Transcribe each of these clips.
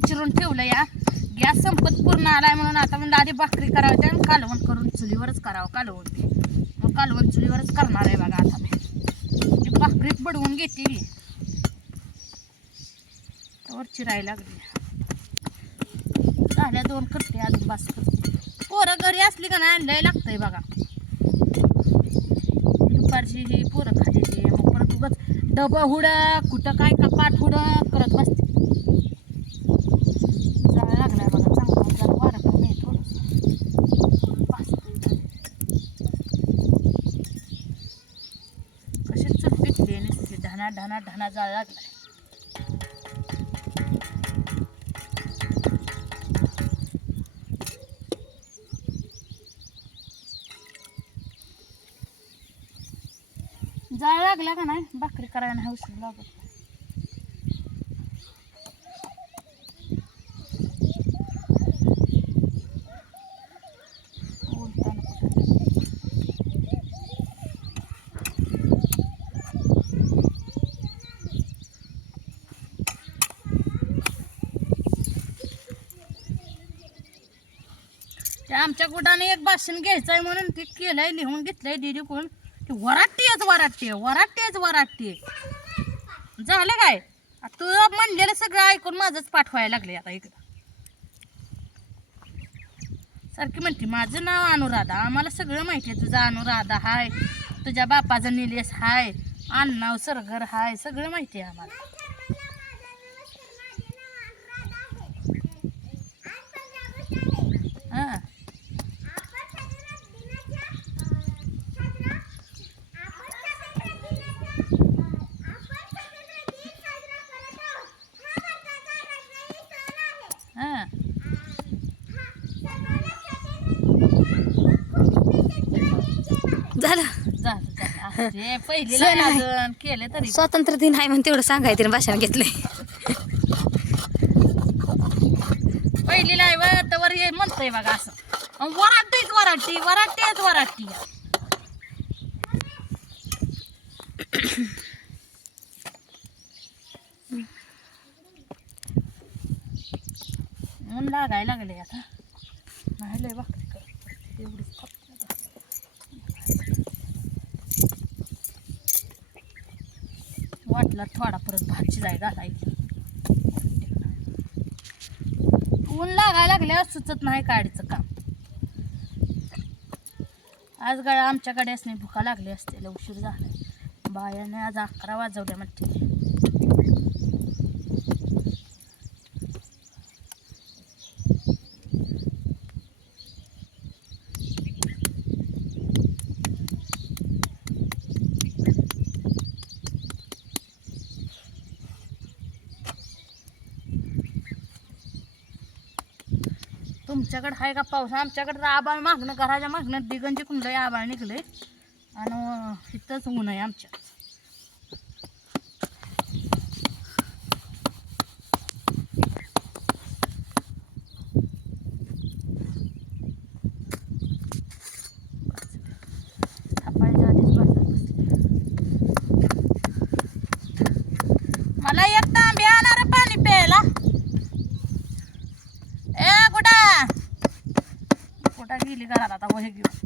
वांगी चिरून ठेवलं या. गॅस संपत पूर्ण आलाय म्हणून आता म्हणलं आधी भाकरी करायची आणि कालवण करून चुलीवरच करावं. कालवण मग कालवण चुलीवरच करणार आहे बघा. आता मी भाकरीत बडवून घेते तर चिरायला लागली. झाल्या 2 करते अजून बस करते. पोरं घरी असली का नाही लय लागतंय बघा. दुपारची ही पोरं खाली मग परत उगाच डबं हुडक कुठं काय कपाट हुडक करत बसते. जाळा लागलाय बघा चांगला. जरा वारं कमी आहे थोडंसं. कशी चूल पिटली नुसती ढाना ढाना ढाना जाळ लागलाय. जाळ लागला का नाही भाकरी करायला हौस लागत. आमच्या गुडाने एक भाषण घ्यायचंय म्हणून ते केलंय, लिहून घेतलंय दीदी कोण. वराट्टी झालं काय. तू म्हणलेलं सगळं ऐकून माझंच पाठवायला लागले. आता इकडं सारखी म्हणते माझं नाव अनुराधा. आम्हाला सगळं माहिती आहे. तुझा अनुराधा हाय, तुझ्या बापाचं निलेश हाय, अण्णाव सरगर हाय, सगळं माहिती आहे आम्हाला. हां झालं पहिली केलं तरी स्वातंत्र्य दिन आहे म्हणून तेवढं सांगायचं ना भाषण घेतलंय. पहिलीला आहे तर हे म्हणतंय बघा असं. वराट्टी ऊन लागायला लागले आता. नाही लय भाकरी करत एवढीच वाटला थोडा परत भात शिजाय घालायची. ऊन लागायला लागल्यावर सुचत नाही काडीचं काम. आज गाड्या आमच्याकडे असणे भुका लागली असते. उशीर झाला बायाने आज 11 वाजवल्या म्हणते. तुमच्याकडे आहे का पाऊस. आमच्याकडे आबाळ मागणं घराच्या मागणं दिगंजी कुंडलंय आबाळ निघलंय आणि इथंच ऊन आहे आमच्या. थापायच्या आधीच बाजार बसले. मला एक तांबे आणणार पाणी प्यायला. कुठं गेली घरात आता वही घेऊन.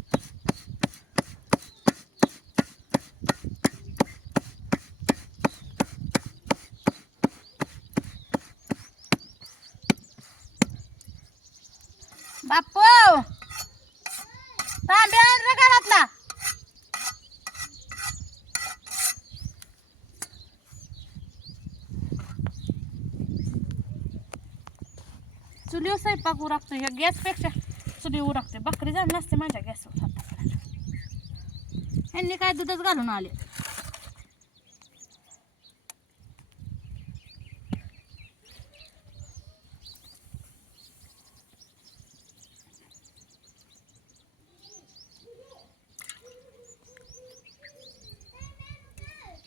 बापू तांबे आण रे घरातला. चुलीवर स्वयंपाक उरकतो. या गॅसपेक्षा चुली उरकते. भाकरी झाली नसते माझ्या गॅसवर आता. यांनी काय दूधच घालून आले.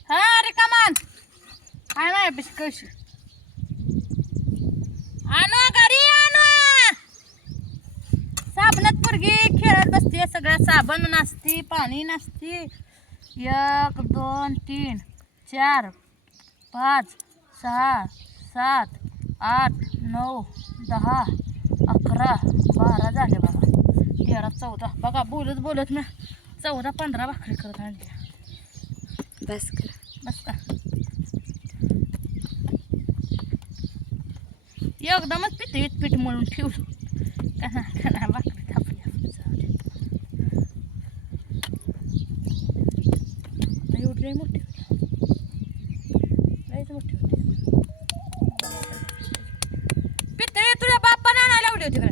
हा रे कमान काय माझ्यापेक्षा कशी आणू घरी आणू. साबणात पोरगी खेळत बसते. सगळं साबण नसती, पाणी नसती. 1 2 3 4 5 6 7 8 9 10 11 12 झाले बघा. 13 14 बघा बोलत बोलत ना 14 15 भाकरी करत आणल्या. बस कर. बस का एकदमच पीठ मळून ठेवलं का भाकरी थापली आपली. जाऊ दे. आता एवढी लई मोठी होती. लईच मोठी होती. पितळी तुझ्या बाप्पाने आणायला लावली होती का?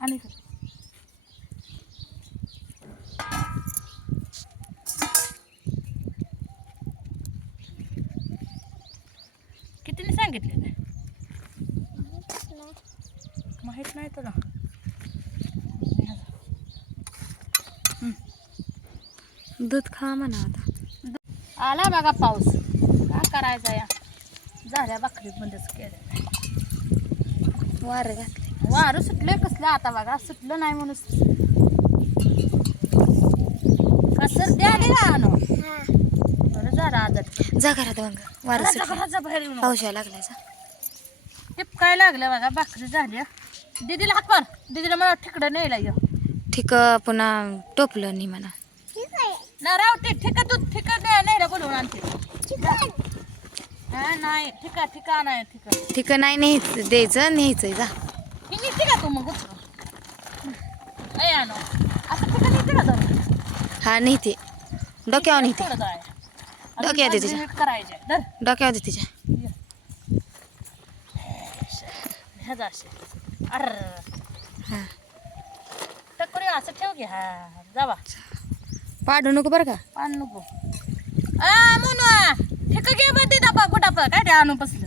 आणि कितीने सांगितले ते माहित नाही तुला. दूध खा म्हणा आता. आला बघा पाऊस. का करायचा या झाल्या भाकरी बंदच केलं. वार घातले. वारं सुटलंय कसलं आता बघा. सुटलं नाही म्हणून कसर द्या का आणू. बरं झालं आदर जा घरात वांग. वार सुटलं. बाहेर येऊन पावसाळा लागलाय जा. टिपकाय लागलं बघा. भाकरी झाली. दीदीला हात मार. दीदीला मला तिकडं न्यायला ये. ठीक पुन्हा टोपलं नाही म्हणा. ना रावते ठिका तू ठिका न्यायला बोलवून आणते. नाही ठिका नाही ठिका ठीक नाही न्यायचं द्यायचं न्यायचंय जा. ही निघते का तू मग उचलून. अय आणू असं ठिका निघते का तर. हा नेते डोक्यावर नेते. थोडं जाय. डोक्यावर दे तिच्या. नीट करायचे धर. डोक्यावर दे तिच्या. ह्याचा असे अर हा टकोरी असं ठेव घे. हा जावा पाडू नको बरं का. पान नको. मुनवा ठिक घे बा ते डापा गुटापा काय ते आणू बसलं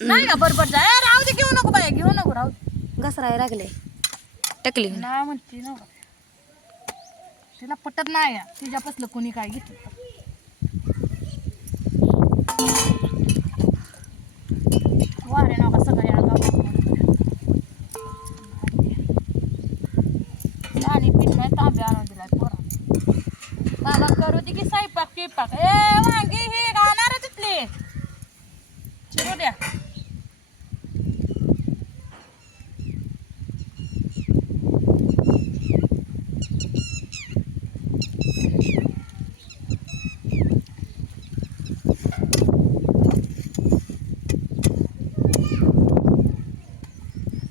नाही का बरोबर जा. राहू दे घेऊ नको बाय घेऊ नको राहू दे. घसराय लागले टकली ना म्हणते ना तिला पटत नाही. तिच्यापासलं कोणी काय घेतलं वारे ना का सगळ्या आणि पीठ नाही तांबे आणून दिलाय पोरा. बाबा करू दे की स्वयंपाक पिपाक. ए वांगी हे घालणार तिथले चिरू द्या.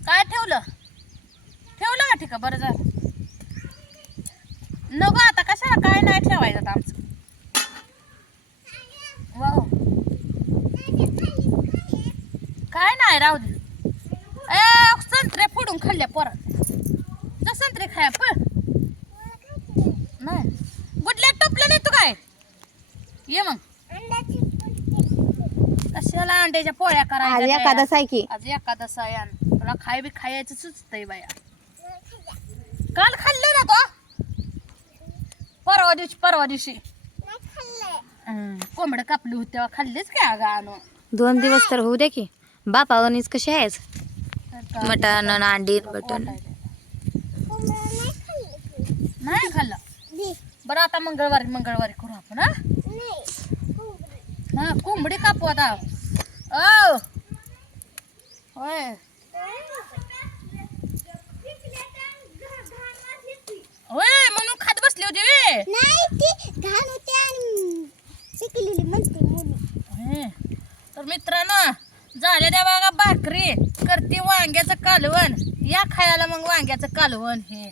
काय ठेवलं का ठीक आहे. बरं झालं. नको आता कशाला काय नाही ठेवायचं आता आमचं. वाव काय नाही राहू दे. संत्रे फोडून खाल्ल्या पोरात. जा संत्रे खाया पळ. नाही गुडल्या टोपलं नाही तू काय. ये मग कशाला अंड्याच्या पोळ्या करायच्या. एखादा सायकी आज एकादश आहे आणि तुला खाय बी खायचं सुचतंय बाया. काल खाल्लं ना तो. परवा दिवशी कोंबड कापली होती तेव्हा खाल्लीच काय अगं आणू. 2 दिवस तर होऊ दे की. बापावणीच कशी आहेच. मटण अंडी बटन नाही खाल्लं. बरं आता मंगळवारी करू आपण. हा कोंबडी कापू आता. ओ होय होय म्हणून खात बसली होती वे. तर मित्रांनो झाले त्या बघा भाकरी करते वांग्याचं कालवण. या खायला मग वांग्याचं कालवण हे.